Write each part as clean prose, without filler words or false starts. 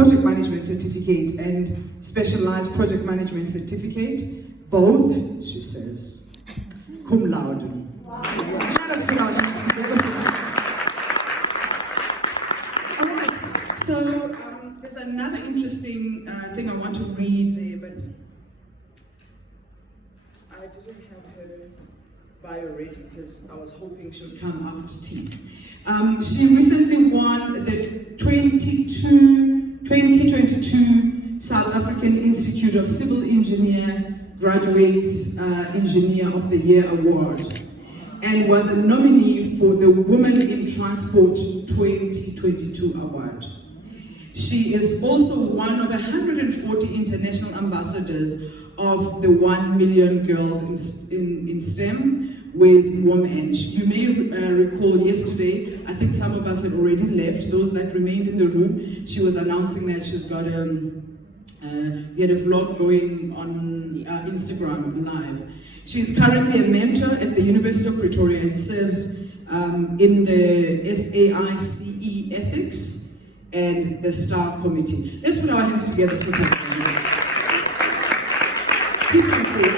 project management certificate and specialized project management certificate, both, she says, cum laude. Wow. Let us put our hands together. All right, so there's another interesting thing I want to read there, but I didn't have her bio ready because I was hoping she would come after tea. She recently won the 2022 South African Institute of Civil Engineer Graduates Engineer of the Year Award and was a nominee for the Women in Transport 2022 Award. She is also one of 140 international ambassadors of the 1 Million Girls in STEM with WOMENG. You may recall yesterday, I think some of us had already left, those that remained in the room, she was announcing that she's got we had a vlog going on Instagram Live. She is currently a mentor at the University of Pretoria and serves in the SAICE Ethics and the STAR Committee. Let's put our hands together for Takalani. Please come forward.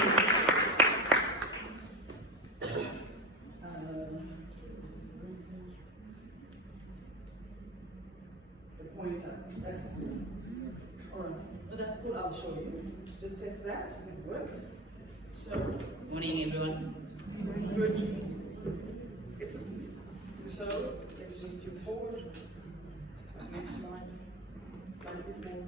The pointer, that's cool. All right, but that's cool, I'll show you. Just test that, if it works. So, morning everyone. Good. So, let's just do forward. Next slide. Slide before.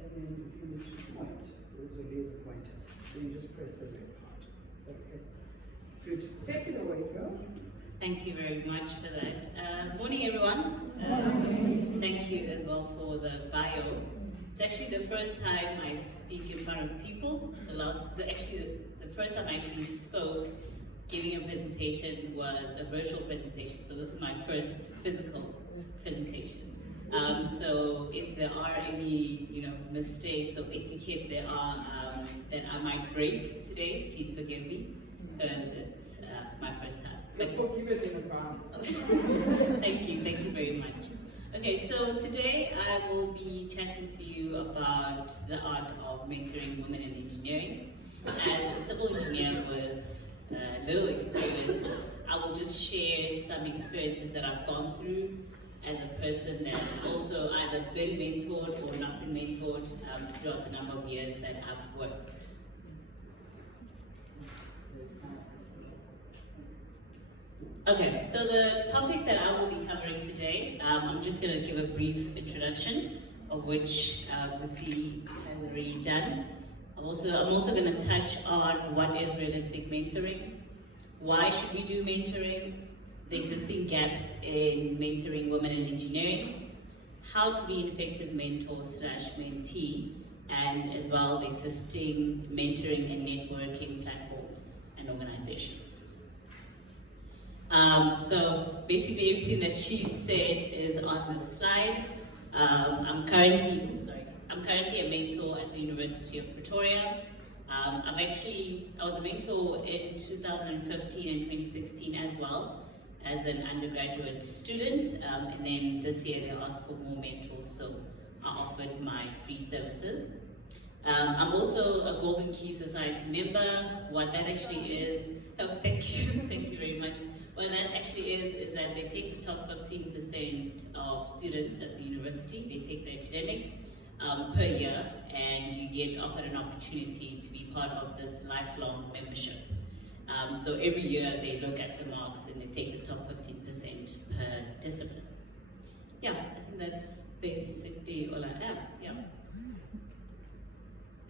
And then if you need to point, there's a laser pointer. So you just press the red part. Is that okay? Good. Take it away, girl. Thank you very much for that. Morning everyone. Thank you as well for the bio. It's actually the first time I speak in front of people. The first time I actually spoke giving a presentation was a virtual presentation. So this is my first physical presentation. So if there are any, mistakes or etiquettes there are that I might break today, please forgive me because it's my first time. But forgive it in advance. Thank you very much. Okay, so today I will be chatting to you about the art of mentoring women in engineering. As a civil engineer with little experience, I will just share some experiences that I've gone through as a person that's also either been mentored or not been mentored throughout the number of years that I've worked. Okay, so the topics that I will be covering today, I'm just going to give a brief introduction, of which Busi has already done. I'm also going to touch on what is realistic mentoring, why should we do mentoring, the existing gaps in mentoring women in engineering, how to be an effective mentor/mentee, and as well the existing mentoring and networking platforms and organizations. So basically everything that she said is on the slide. I'm currently a mentor at the University of Pretoria. I was a mentor in 2015 and 2016 as well as an undergraduate student, and then this year they asked for more mentors, so I offered my free services. I'm also a Golden Key Society member. What that actually is, thank you very much. What that actually is that they take the top 15% of students at the university, they take their academics per year, and you get offered an opportunity to be part of this lifelong membership. So every year they look at the marks and they take the top 15% per discipline. Yeah, I think that's basically all I have, yeah.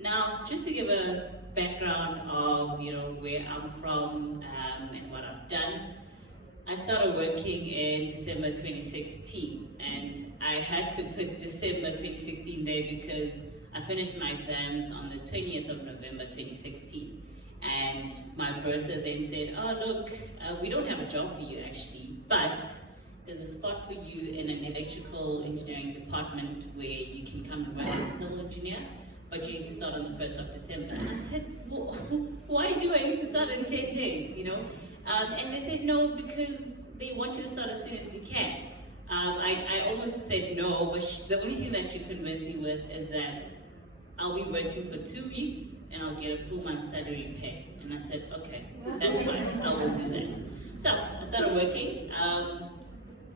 Now, just to give a background of where I'm from and what I've done, I started working in December 2016, and I had to put December 2016 there because I finished my exams on the 20th of November 2016. And my bursar then said, oh look, we don't have a job for you actually, but there's a spot for you in an electrical engineering department where you can come and work as a civil engineer, but you need to start on the 1st of December. And I said, well, why do I need to start in 10 days, And they said, no, because they want you to start as soon as you can. I almost said no, but the only thing that she convinced me with is that I'll be working for 2 weeks and I'll get a full month's salary pay. And I said, okay, that's fine, I will do that. So I started working,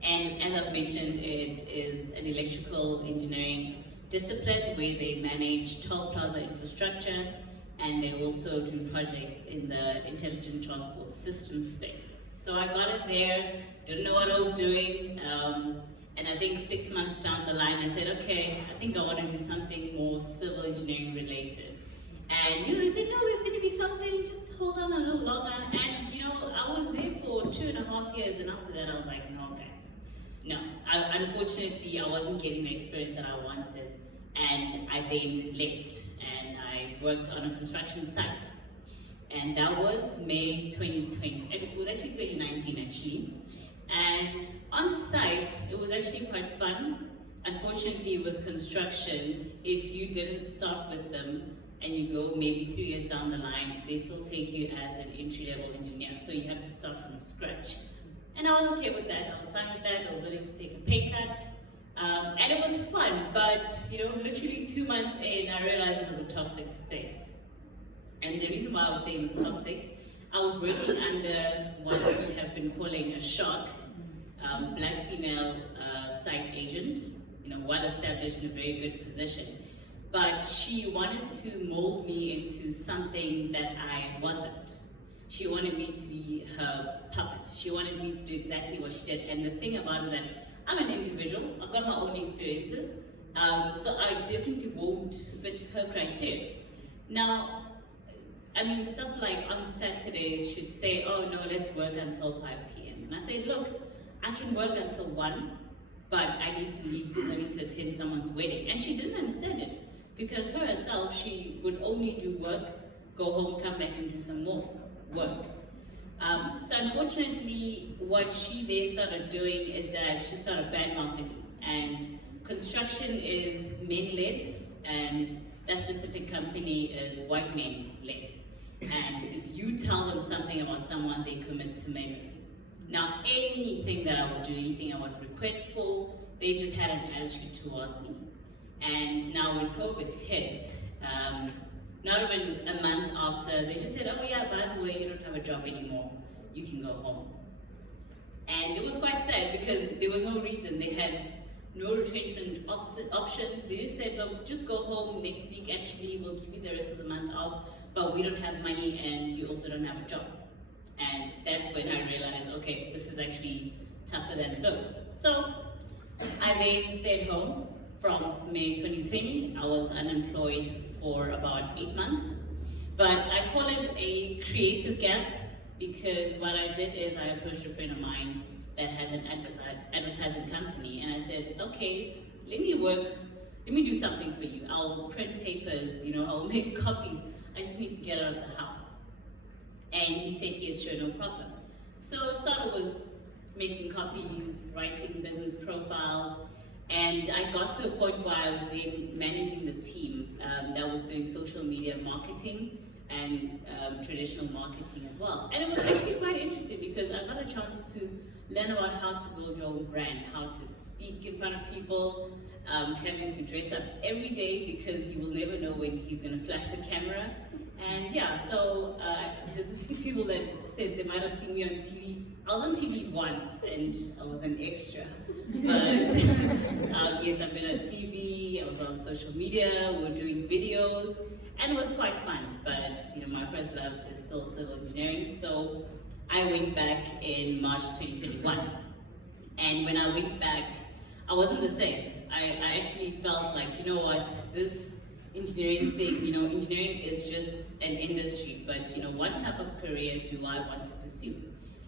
and as I've mentioned, it is an electrical engineering discipline where they manage toll plaza infrastructure, and they also do projects in the intelligent transport system space. So I got in there, didn't know what I was doing, and I think 6 months down the line, I said, okay, I think I want to do something more civil engineering related. And they said, no, there's going to be something, just hold on a little longer. And I was there for 2.5 years, and after that I was like, no guys, no. Unfortunately, I wasn't getting the experience that I wanted, and I then left, and I worked on a construction site. And that was May 2020, it was actually 2019 actually. And on site, it was actually quite fun. Unfortunately, with construction, if you didn't start with them and you go maybe 3 years down the line, they still take you as an entry-level engineer, so you have to start from scratch. And I was okay with that, I was fine with that, I was willing to take a pay cut. And it was fun, but literally 2 months in, I realized it was a toxic space. And the reason why I was saying it was toxic, I was working under what we have been calling a shark, black female site agent, well established in a very good position. But she wanted to mold me into something that I wasn't. She wanted me to be her puppet. She wanted me to do exactly what she did. And the thing about it is that I'm an individual, I've got my own experiences, so I definitely won't fit her criteria. Now, stuff like on Saturdays, she'd say, oh no, let's work until 5 p.m. And I say, look, I can work until 1, but I need to leave because I need to attend someone's wedding. And she didn't understand it, because her herself, she would only do work, go home, come back and do some more work. So unfortunately, what she then started doing is that she started bad-mouthing, and construction is men-led, and that specific company is white men-led. And if you tell them something about someone, they commit to memory. Now, anything that I would do, anything I would request for, they just had an attitude towards me. And now when COVID hit, not even a month after, they just said, oh yeah, by the way, you don't have a job anymore, you can go home. And it was quite sad because there was no reason. They had no retrenchment options. They just said, look, just go home next week, actually, we'll give you the rest of the month off, but we don't have money and you also don't have a job. And that's when I realized, okay, this is actually tougher than it looks. So I then stayed home from May 2020. I was unemployed for about 8 months, but I call it a creative gap because what I did is I approached a friend of mine that has an advertising company, and I said, okay, let me do something for you. I'll print papers, I'll make copies. I just need to get out of the house. And he said, yes, sure, no problem. So it started with making copies, writing business profiles, and I got to a point where I was then managing the team that was doing social media marketing and traditional marketing as well. And it was actually quite interesting because I got a chance to learn about how to build your own brand, how to speak in front of people, having to dress up every day because you will never know when he's going to flash the camera. And yeah, so there's a few people that said they might have seen me on TV. I was on TV once and I was an extra. But yes, I've been on TV, I was on social media, we were doing videos, and it was quite fun. But my first love is still civil engineering, so I went back in March 2021. And when I went back, I wasn't the same. I actually felt like, this engineering thing, engineering is just an industry, but what type of career do I want to pursue?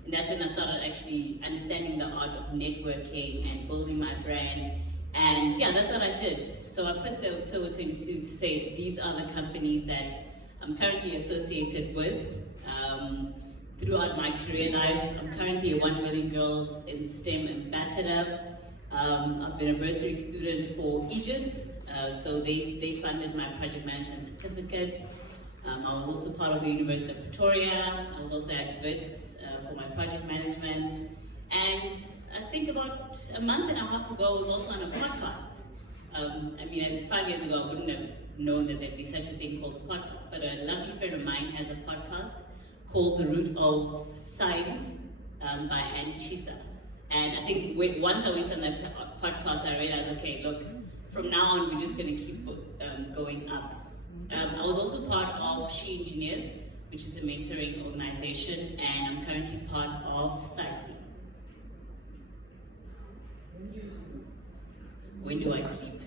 And that's when I started actually understanding the art of networking and building my brand. And yeah, that's what I did. So I put the October 22 to say these are the companies that I'm currently associated with. Throughout my career life, I'm currently a 1 Million Girls in STEM ambassador. I've been a bursary student for Aegis, so they funded my project management certificate. I was also part of the University of Pretoria. I was also at WITS for my project management. And I think about a month and a half ago, I was also on a podcast. I mean, 5 years ago, I wouldn't have known that there'd be such a thing called a podcast, but a lovely friend of mine has a podcast called The Root of Science by Anne Chisa. And I think once I went on that podcast, I realized, okay, look, from now on, we're just going to keep going up. I was also part of She Engineers, which is a mentoring organization, and I'm currently part of SAISI. When do I sleep?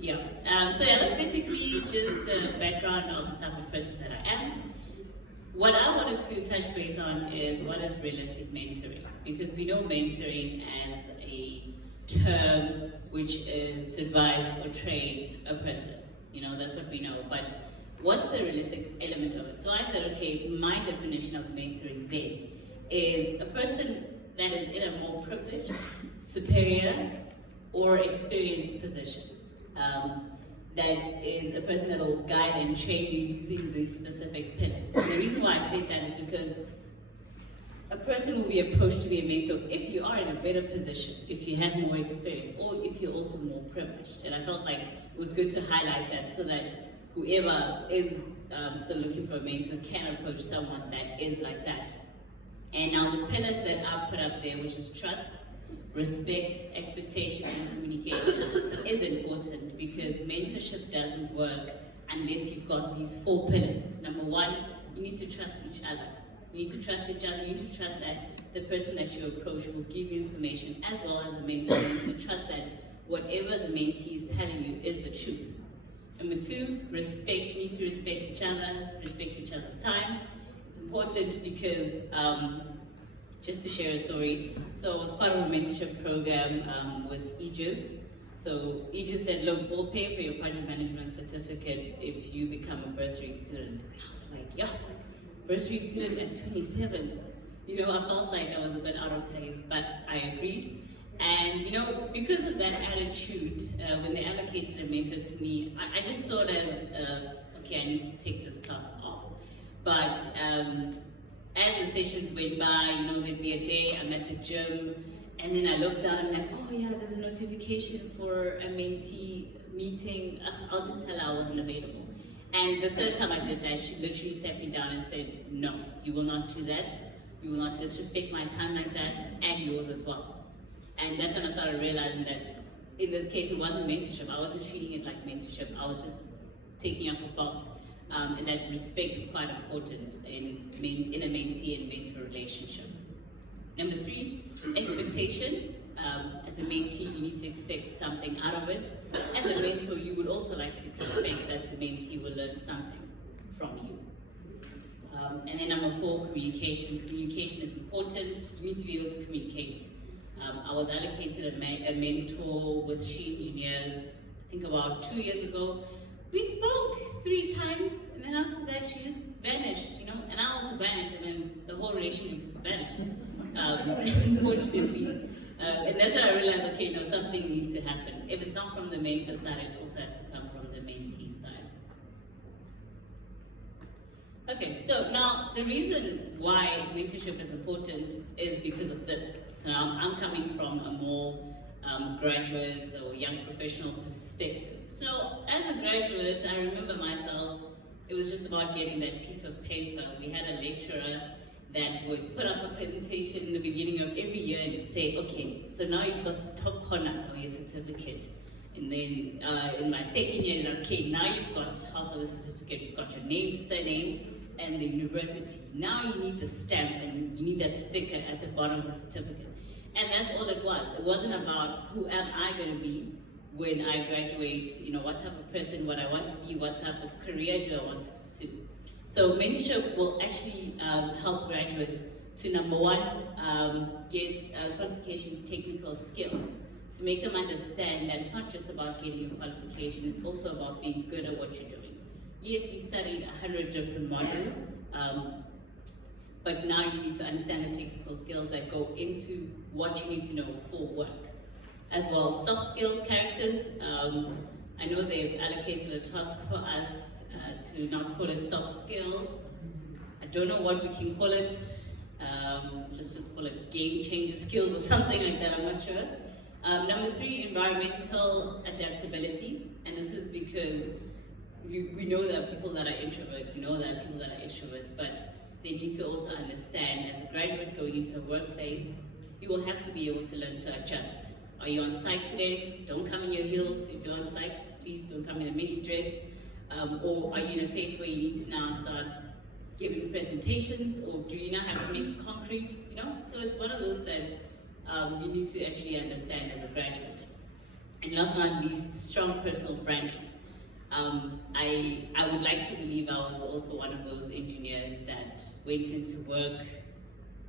Yeah. So yeah, that's basically just a background of the type of person that I am. What I wanted to touch base on is what is realistic mentoring, because we know mentoring as a term which is to advise or train a person. You know, that's what we know. But what's the realistic element of it? So I said, okay, my definition of mentoring then is a person that is in a more privileged, superior, or experienced position. That is a person that will guide and train you using these specific pillars. And the reason why I say that is because a person will be approached to be a mentor if you are in a better position, if you have more experience, or if you're also more privileged. And I felt like it was good to highlight that so that whoever is still looking for a mentor can approach someone that is like that. And now the pillars that I've put up there, which is trust, respect, expectation, and communication, is important because mentorship doesn't work unless you've got these 4 pillars. Number 1, you need to trust each other. You need to trust each other. You need to trust that the person that you approach will give you information as well as a mentor. You need to trust that whatever the mentee is telling you is the truth. Number 2, respect. You need to respect each other, respect each other's time. It's important because just to share a story, so I was part of a mentorship program with Aegis. So Aegis said, look, we'll pay for your project management certificate if you become a bursary student. And I was like, yeah, bursary student at 27. You know, I felt like I was a bit out of place, but I agreed. And you know, because of that attitude, when they allocated a mentor to me, I just saw it as, okay, I need to take this task off. But as the sessions went by, you know, there'd be a day I'm at the gym, and then I looked down and I'm like, oh yeah, there's a notification for a mentee meeting. I'll just tell her I wasn't available. And the third time I did that, she literally sat me down and said, no, you will not do that. You will not disrespect my time like that, and yours as well. And that's when I started realizing that in this case, it wasn't mentorship. I wasn't treating it like mentorship. I was just taking off a box. And that respect is quite important in a mentee and mentor relationship. Number 3, expectation. As a mentee, you need to expect something out of it. As a mentor, you would also like to expect that the mentee will learn something from you. And then number 4, communication. Communication is important. You need to be able to communicate. I was allocated a mentor with She Engineers, I think about 2 years ago. We spoke 3 times, and then after that, she just vanished, you know, and I also vanished, and then the whole relationship just vanished, unfortunately. And that's when I realized, okay, no, something needs to happen. If it's not from the mentor side, it also has to come from the mentee side. Okay, so now the reason why mentorship is important is because of this. So now I'm coming from a more graduate or young professional perspective. So as a graduate, I remember myself, it was just about getting that piece of paper. We had a lecturer that would put up a presentation in the beginning of every year and it'd say, okay, so now you've got the top corner of your certificate. And then in my second year, it's okay, now you've got half of the certificate, you've got your name, surname, and the university. Now you need the stamp and you need that sticker at the bottom of the certificate. And that's all it was. It wasn't about who am I going to be when I graduate, you know, what type of person, what I want to be, what type of career do I want to pursue. So mentorship will actually help graduates to, number 1, get qualification technical skills, to make them understand that it's not just about getting your qualification, it's also about being good at what you're doing. Yes, you studied 100 different modules, but now you need to understand the technical skills that go into what you need to know for work. As well, soft skills, characters. I know they've allocated a task for us to now call it soft skills. I don't know what we can call it. let's just call it game changer skills or something like that, I'm not sure. Number 3, environmental adaptability. And this is because we know there are people that are introverts, we know there are people that are extroverts, but they need to also understand, as a graduate going into a workplace, you will have to be able to learn to adjust. Are you on site today? Don't come in your heels. If you're on site, please don't come in a mini dress. Or are you in a place where you need to now start giving presentations, or do you now have to mix concrete? You know, so it's one of those that you need to actually understand as a graduate. And last but not least, strong personal branding. I would like to believe I was also one of those engineers that went into work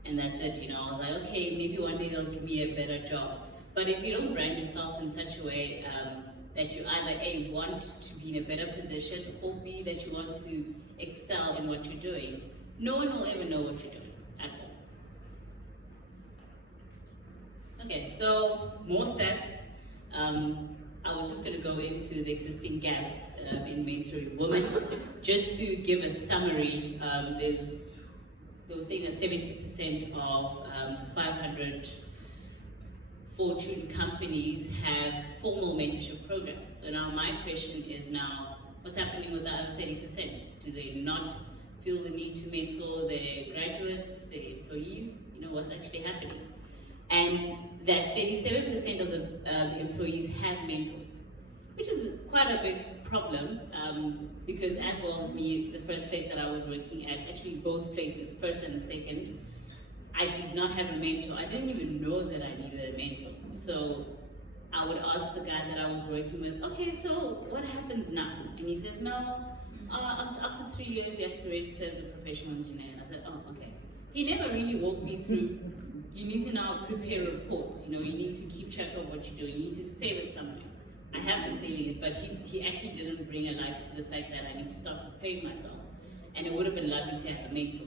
and that's it, you know. I was like, okay, maybe one day they'll give me a better job. But if you don't brand yourself in such a way that you either A, want to be in a better position, or B, that you want to excel in what you're doing, no one will ever know what you're doing at all. Okay, so more stats. I was just going to go into the existing gaps in mentoring women. Just to give a summary, they were saying that 70% of 500 Fortune companies have formal mentorship programs. So now my question is now, what's happening with the other 30%? Do they not feel the need to mentor their graduates, their employees? You know, what's actually happening? And that 37% of the employees have mentors, which is quite a big problem because as well as me, the first place that I was working at, actually both places, first and the second, I did not have a mentor. I didn't even know that I needed a mentor. So I would ask the guy that I was working with, okay, so what happens now? And he says, no, after 3 years, you have to register as a professional engineer. And I said, oh, okay. He never really walked me through. You need to now prepare reports. You know, you need to keep track of what you're doing. You need to save it somewhere. I have been saving it, but he actually didn't bring a light to the fact that I need to start preparing myself. And it would have been lovely to have a mentor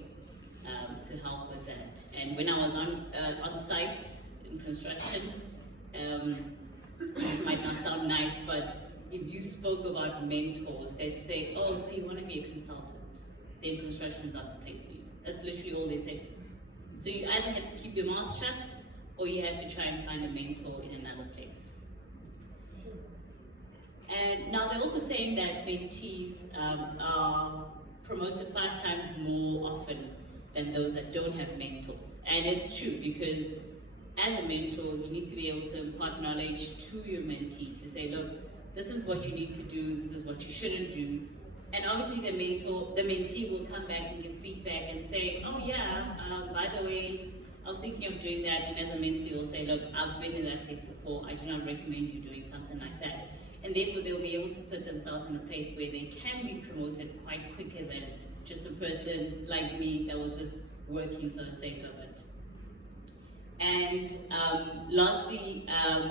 to help with that. And when I was on site in construction, this might not sound nice, but if you spoke about mentors, they'd say, oh, so you want to be a consultant, then construction is not the place for you. That's literally all they say. So you either had to keep your mouth shut, or you had to try and find a mentor in another place. And now they're also saying that mentees are promoted 5 times more often than those that don't have mentors. And it's true, because as a mentor, you need to be able to impart knowledge to your mentee to say, look, this is what you need to do, this is what you shouldn't do. And obviously the mentee will come back and give feedback and say, oh yeah, by the way, I was thinking of doing that. And as a mentee, you'll say, look, I've been in that place before, I do not recommend you doing something like that. And therefore they'll be able to put themselves in a place where they can be promoted quite quicker than just a person like me that was just working for the sake of it. And lastly,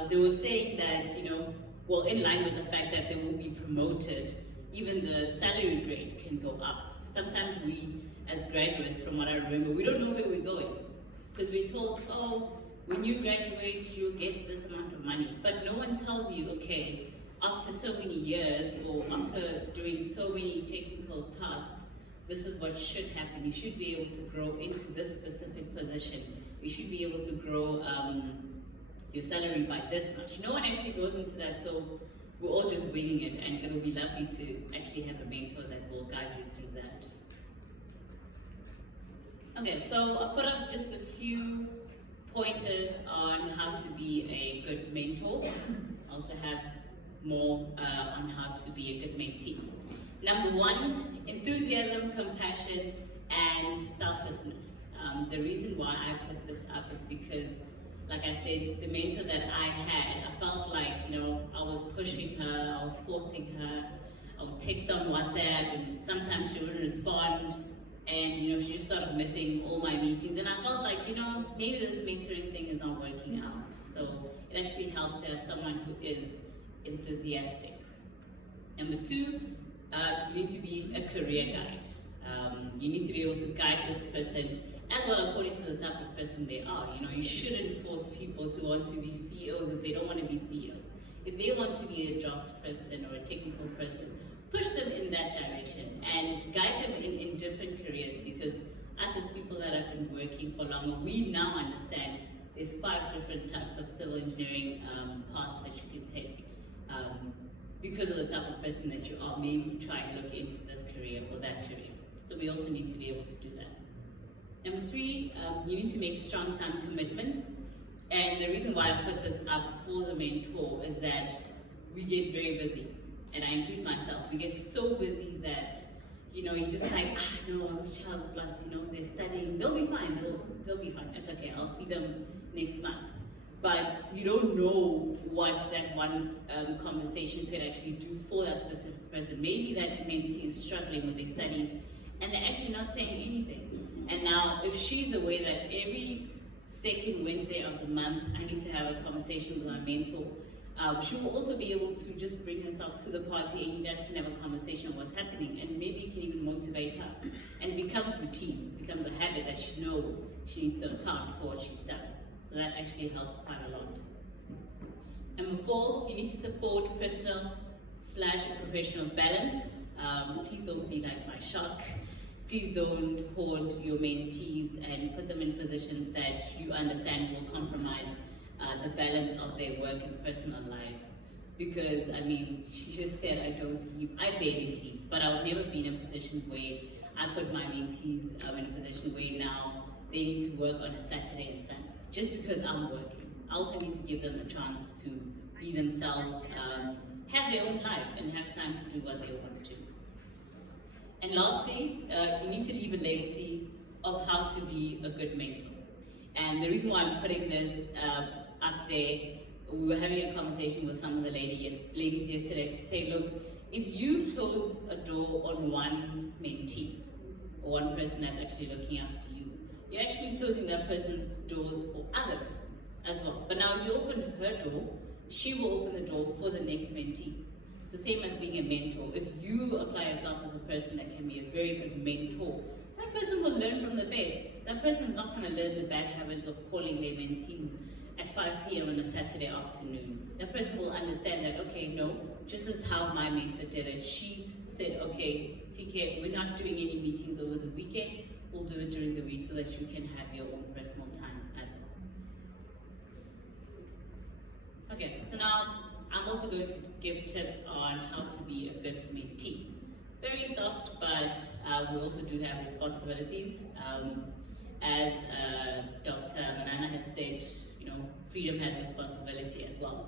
they were saying that, you know, well, in line with the fact that they will be promoted, even the salary grade can go up. Sometimes we, as graduates, from what I remember, we don't know where we're going. Because we're told, oh, when you graduate, you'll get this amount of money. But no one tells you, okay, after so many years, or after doing so many technical tasks, this is what should happen. You should be able to grow into this specific position. You should be able to grow your salary by this much. No one actually goes into that, so we're all just winging it, and it'll be lovely to actually have a mentor that will guide you through that. Okay, so I've put up just a few pointers on how to be a good mentor. I also have more on how to be a good mentee. Number 1, enthusiasm, compassion, and selflessness. The reason why I put this up is because, like I said, the mentor that I had, I felt like, you know, I was pushing her, I was forcing her. I would text on WhatsApp, and sometimes she wouldn't respond, and, you know, she just started missing all my meetings, and I felt like, you know, maybe this mentoring thing is not working out. So it actually helps to have someone who is enthusiastic. Number 2, you need to be a career guide. You need to be able to guide this person as well according to the type of person they are. You know, you shouldn't force people to want to be CEOs if they don't want to be CEOs. If they want to be a jobs person or a technical person, push them in that direction and guide them in different careers, because us as people that have been working for longer, we now understand there's 5 different types of civil engineering paths that you can take. Because of the type of person that you are, maybe try and look into this career or that career. So we also need to be able to do that. Number 3, you need to make strong time commitments. And the reason why I put this up for the mentor is that we get very busy. And I include myself. We get so busy that, it's just like, no, this child plus, they're studying, they'll be fine, they'll be fine. It's okay, I'll see them next month. But you don't know what that one conversation could actually do for that specific person. Maybe that mentee is struggling with their studies and they're actually not saying anything. And now, if she's aware that every second Wednesday of the month, I need to have a conversation with my mentor, she will also be able to just bring herself to the party and you guys can have a conversation on what's happening, and maybe it can even motivate her. And it becomes routine, it becomes a habit that she knows she needs to account for what she's done. So that actually helps quite a lot. Number 4, you need to support personal/professional balance. Please don't be like my shark. Please don't hoard your mentees and put them in positions that you understand will compromise the balance of their work and personal life. Because, she just said I don't sleep. I barely sleep, but I would never be in a position where I put my mentees in a position where now they need to work on a Saturday and Sunday. Just because I'm working. I also need to give them a chance to be themselves, have their own life, and have time to do what they want to. And lastly, you need to leave a legacy of how to be a good mentor. And the reason why I'm putting this up there, we were having a conversation with some of the ladies yesterday to say, look, if you close a door on one mentee, or one person that's actually looking up to you, you're actually closing that person's doors for others as well. But now if you open her door, she will open the door for the next mentees. It's the same as being a mentor. If you apply yourself as a person that can be a very good mentor, that person will learn from the best. That person is not going to learn the bad habits of calling their mentees at 5 p.m. on a Saturday afternoon. That person will understand that, okay, no, just as how my mentor did it. She said, okay, TK, we're not doing any meetings over the weekend. We'll do it during the week so that you can have your own personal time as well. Okay, so now I'm also going to give tips on how to be a good mentee. Very soft, but we also do have responsibilities. As Dr. Manana has said, freedom has responsibility as well.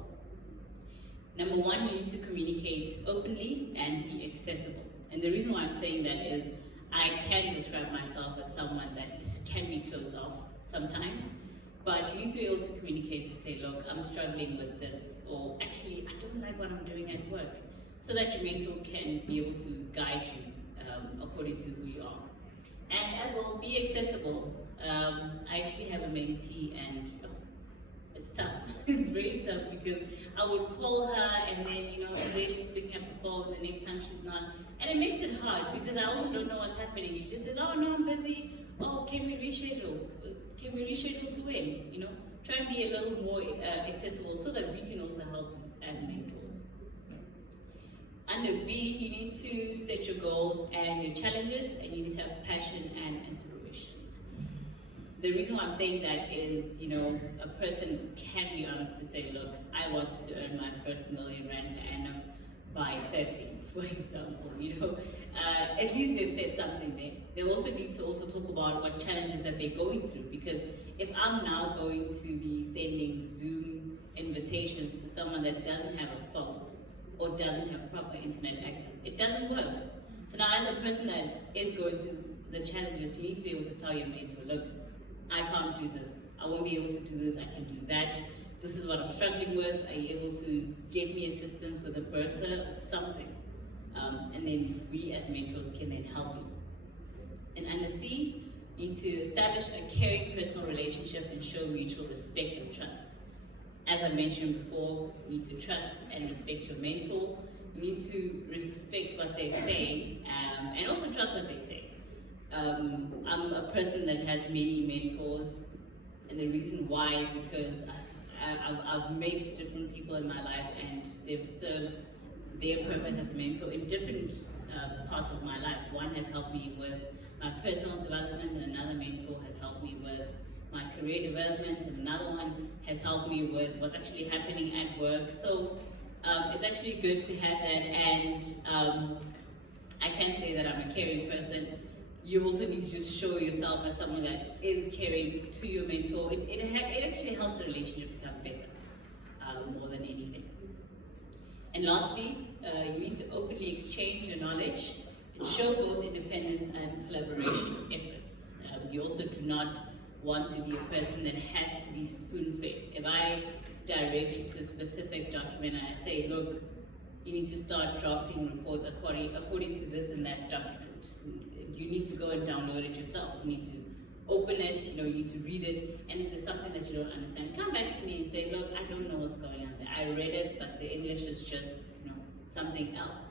Number 1, you need to communicate openly and be accessible. And the reason why I'm saying that is I can describe myself as someone that can be closed off sometimes, but you need to be able to communicate to say, look, I'm struggling with this, or actually, I don't like what I'm doing at work, so that your mentor can be able to guide you according to who you are. And as well, be accessible. I actually have a mentee, and it's tough. It's very tough because I would call her and then, today she's picking up the phone, the next time she's not. And it makes it hard because I also don't know what's happening. She just says, oh no, I'm busy. Oh, can we reschedule? Can we reschedule to when? Try and be a little more accessible so that we can also help as mentors. Under B, you need to set your goals and your challenges, and you need to have passion and inspirations. The reason why I'm saying that is, a person can be honest to say, look, I want to earn my first R1 million per annum by 30, for example, at least they've said something there. They also need to also talk about what challenges that they're going through, because if I'm now going to be sending Zoom invitations to someone that doesn't have a phone or doesn't have proper internet access, it doesn't work. So now as a person that is going through the challenges, you need to be able to tell your mentor, look, I can't do this, I won't be able to do this, I can do that. This is what I'm struggling with. Are you able to give me assistance with a bursar or something? And then we as mentors can then help you. And under C, you need to establish a caring personal relationship and show mutual respect and trust. As I mentioned before, you need to trust and respect your mentor. You need to respect what they say and also trust what they say. I'm a person that has many mentors, and the reason why is because I've met different people in my life and they've served their purpose as a mentor in different parts of my life. One has helped me with my personal development, and another mentor has helped me with my career development, and another one has helped me with what's actually happening at work. So it's actually good to have that, and I can say that I'm a caring person. You also need to just show yourself as someone that is caring to your mentor. It actually helps the relationship become better, more than anything. And lastly, you need to openly exchange your knowledge and show both independence and collaboration efforts. You also do not want to be a person that has to be spoon-fed. If I direct you to a specific document and I say, look, you need to start drafting reports according to this and that document. You need to go and download it yourself. You need to open it, you need to read it, and if there's something that you don't understand, come back to me and say, look, I don't know what's going on there. I read it, but the English is just, something else.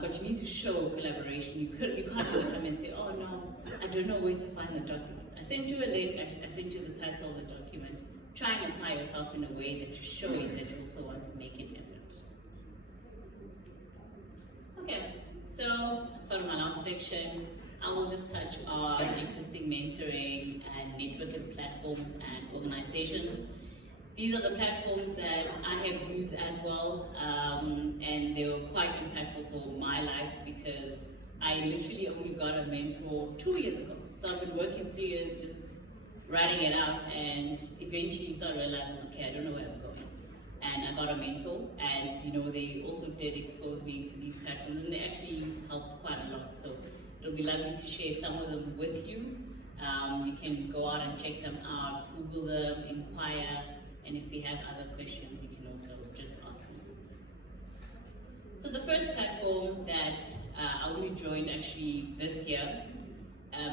But you need to show collaboration. You can't just come and say, oh no, I don't know where to find the document. I sent you a link, I sent you the title of the document. Try and apply yourself in a way that you're showing that you also want to make an effort. Okay, so as part of my last section, I will just touch on existing mentoring and networking platforms and organizations. These are the platforms that I have used as well, and they were quite impactful for my life because I literally only got a mentor 2 years ago. So I've been working 3 years just writing it out, and eventually started realizing, okay, I don't know where I'm going. And I got a mentor, and they also did expose me to these platforms, and they actually helped quite a lot. So it'll be lovely to share some of them with you. You can go out and check them out, Google them, inquire, and if you have other questions, you can also just ask me. So the first platform that I only joined actually this year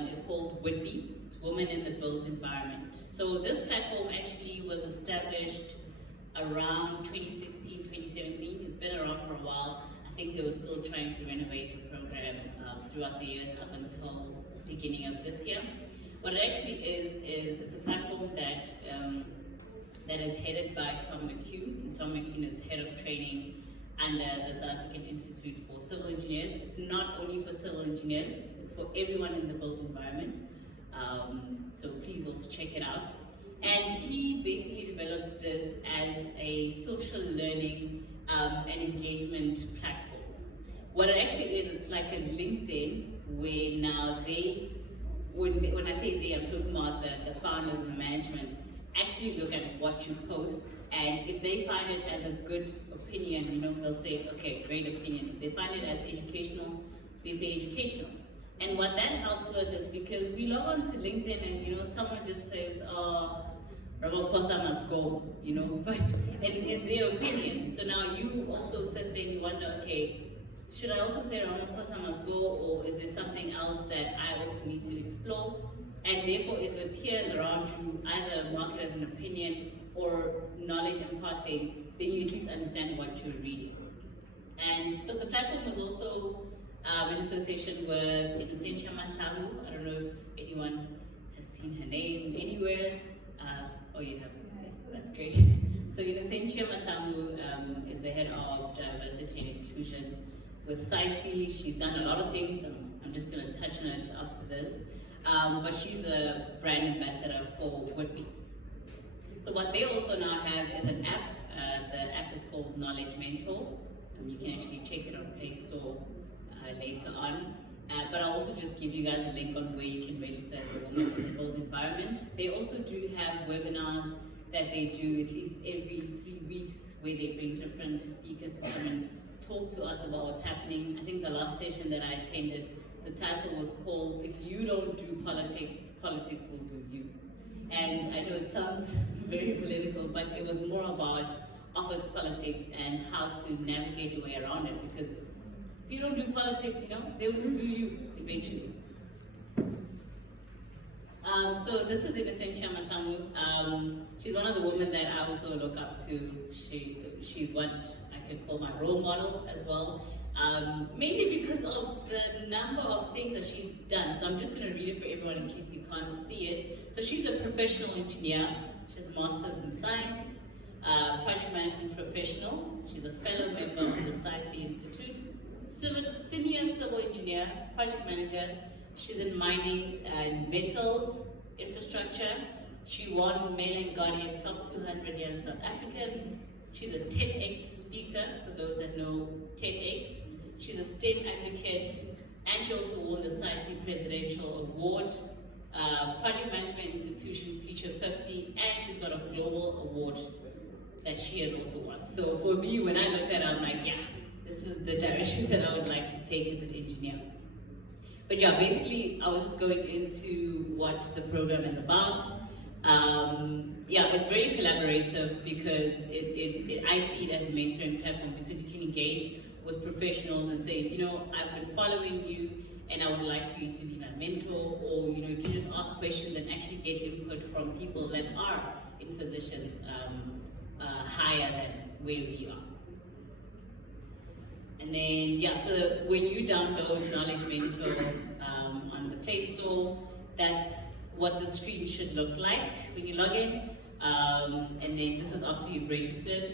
is called Whitby. It's Women in the Built Environment. So this platform actually was established around 2016, 2017. It's been around for a while. I think they were still trying to renovate the program throughout the years up until the beginning of this year. What it actually is it's a platform that is headed by Tom McCune. Tom McCune is head of training under the South African Institute for Civil Engineers. It's not only for civil engineers, it's for everyone in the built environment. So please also check it out. And he basically developed this as a social learning and engagement platform. What it actually is, it's like a LinkedIn where now when I say they, I'm talking about the founders and the management, actually look at what you post, and if they find it as a good opinion, they'll say, okay, great opinion. If they find it as educational, they say educational. And what that helps with is because we log on to LinkedIn and someone just says, oh, Ramaphosa must go, but and it's their opinion. So now you also sit there and you wonder, okay, should I also say Ramaphosa must go, or is there something else that I also need to explore? And therefore, if the peers around you either mark it as an opinion or knowledge imparting, then you at least understand what you're reading. And so the platform was also in association with Innocentia Masamu. I don't know if anyone has seen her name anywhere. Oh, you have. That's great. So Innocentia Masamu is the head of diversity and inclusion with SAICI. She's done a lot of things. I'm just going to touch on it after this. But she's a brand ambassador for Whitby. So what they also now have is an app. The app is called Knowledge Mentor. You can actually check it on Play Store later on. But I'll also just give you guys a link on where you can register as a woman in the built environment. They also do have webinars that they do at least every 3 weeks where they bring different speakers to come and talk to us about what's happening. I think the last session that I attended, the title was called, If You Don't Do Politics, Politics Will Do You. And I know it sounds very political, but it was more about office politics and how to navigate your way around it, because if you don't do politics, they will do you eventually. So this is Innocentia Masamu. She's one of the women that I also look up to. She's what I could call my role model as well. Mainly because of the number of things that she's done. So I'm just going to read it for everyone in case you can't see it. So she's a professional engineer. She has a master's in science, project management professional. She's a fellow member of the SAICI Institute, senior civil engineer, project manager, She's in mining and metals infrastructure. She won Male and Guardian Top 200 Young South Africans. She's a TEDx speaker, for those that know TEDx. She's a STEM advocate, and she also won the SAICI Presidential Award, Project Management Institution Future 50, and she's got a global award that she has also won. So for me, when I look at her, I'm like, yeah, this is the direction that I would like to take as an engineer. But yeah, basically, I was just going into what the program is about. Yeah, it's very collaborative because I see it as a mentoring platform because you can engage with professionals and say, you know, I've been following you and I would like for you to be my mentor, or you know, you can just ask questions and actually get input from people that are in positions higher than where we are. And then, yeah, so when you download Knowledge Mentor on the Play Store, that's what the screen should look like when you log in. And then this is after you've registered.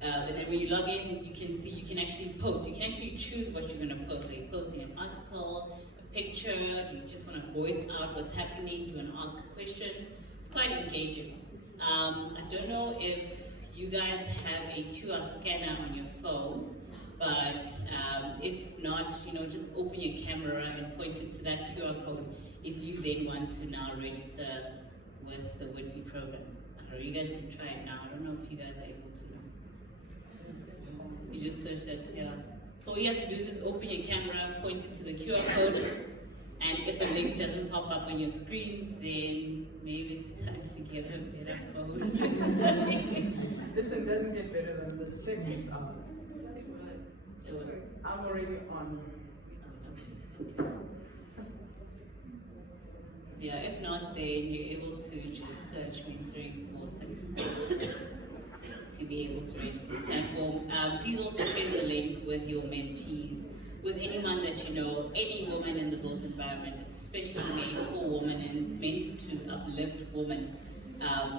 And then when you log in, you can see, you can actually post. You can actually choose what you're going to post. Are you posting an article, a picture? Do you just want to voice out what's happening? Do you want to ask a question? It's quite engaging. I don't know if you guys have a QR scanner on your phone, but if not, you know, just open your camera and point it to that QR code if you then want to now register with the Whitby program. I don't know, you guys can try it now. I don't know if you guys are able to. You just search that, yeah. So all you have to do is just open your camera, point it to the QR code, and if a link doesn't pop up on your screen, then maybe it's time to get a better phone. Listen, doesn't get better than this. Check this out. I'm already on. Yeah, if not, then you're able to just search Mentoring for Success to be able to register the platform. Please also share the link with your mentees, with anyone that you know, any woman in the built environment. It's especially made for women, and it's meant to uplift women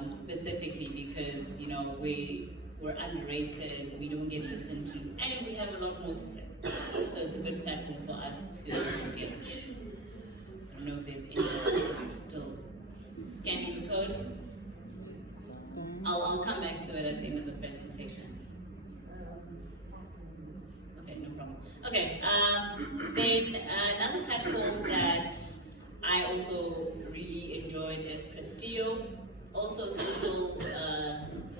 specifically because, you know, we're underrated, we don't get listened to, and we have a lot more to say. So it's a good platform for us to engage. I don't know if there's anyone that's still scanning the code. I'll come back to it at the end of the presentation. Okay, no problem. Okay, then another platform that I also really enjoyed is Prestigio. It's also a social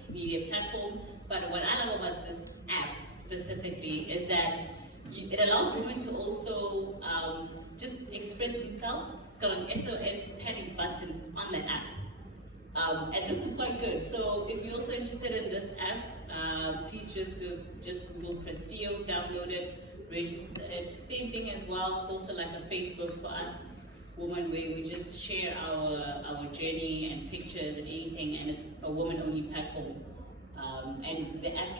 media platform, but what I love about this app specifically is that it allows women to also just express themselves. It's got an SOS panic button on the app. And this is quite good. So if you're also interested in this app, please just Google Prestigio, download it, register it. Same thing as well. It's also like a Facebook for us women where we just share our journey and pictures and anything, and it's a woman-only platform. And the app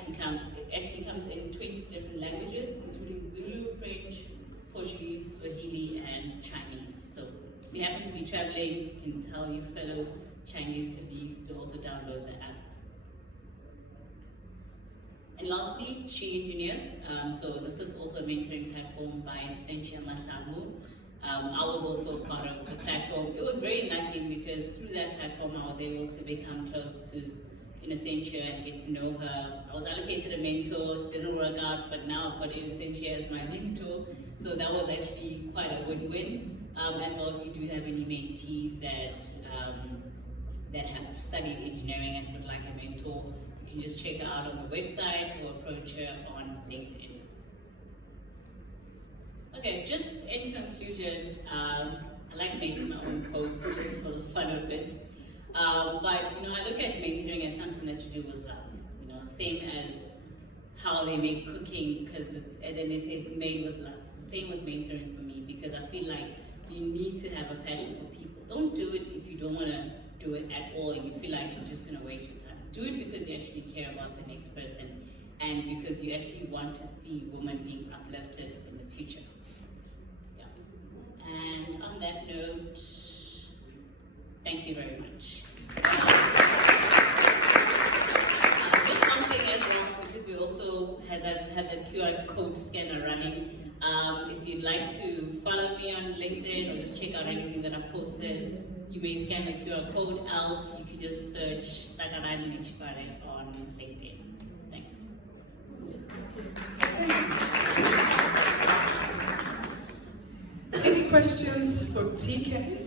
actually comes in 20 different languages, including Zulu, French, Portuguese, Swahili, and Chinese. So if you happen to be traveling, you can tell your fellow Chinese colleagues to also download the app. And lastly, She Engineers. So this is also a mentoring platform by Essentia Masamu. I was also part of the platform. It was very enlightening because through that platform I was able to become close to Essentia and get to know her. I was allocated a mentor, didn't work out, but now I've got Essentia as my mentor. So that was actually quite a win-win. As well, if you do have any mentees that have studied engineering and would like a mentor, you can just check her out on the website or approach her on LinkedIn. Okay, just in conclusion, I like making my own quotes just for the fun of it. But you know, I look at mentoring as something that you do with love. You know, same as how they make cooking, because and then they say it's made with love. It's the same with mentoring for me, because I feel like you need to have a passion for people. Don't do it if you don't want to do it at all and you feel like you're just going to waste your time. Do it because you actually care about the next person and because you actually want to see women being uplifted in the future. Yeah. And on that note, thank you very much. Just one thing as well, because we also have the QR code scanner running. If you'd like to follow me on LinkedIn or just check out anything that I've posted, you may scan the QR code, else you can just search Takalani Netshipale on LinkedIn. Thanks. Any questions for TK?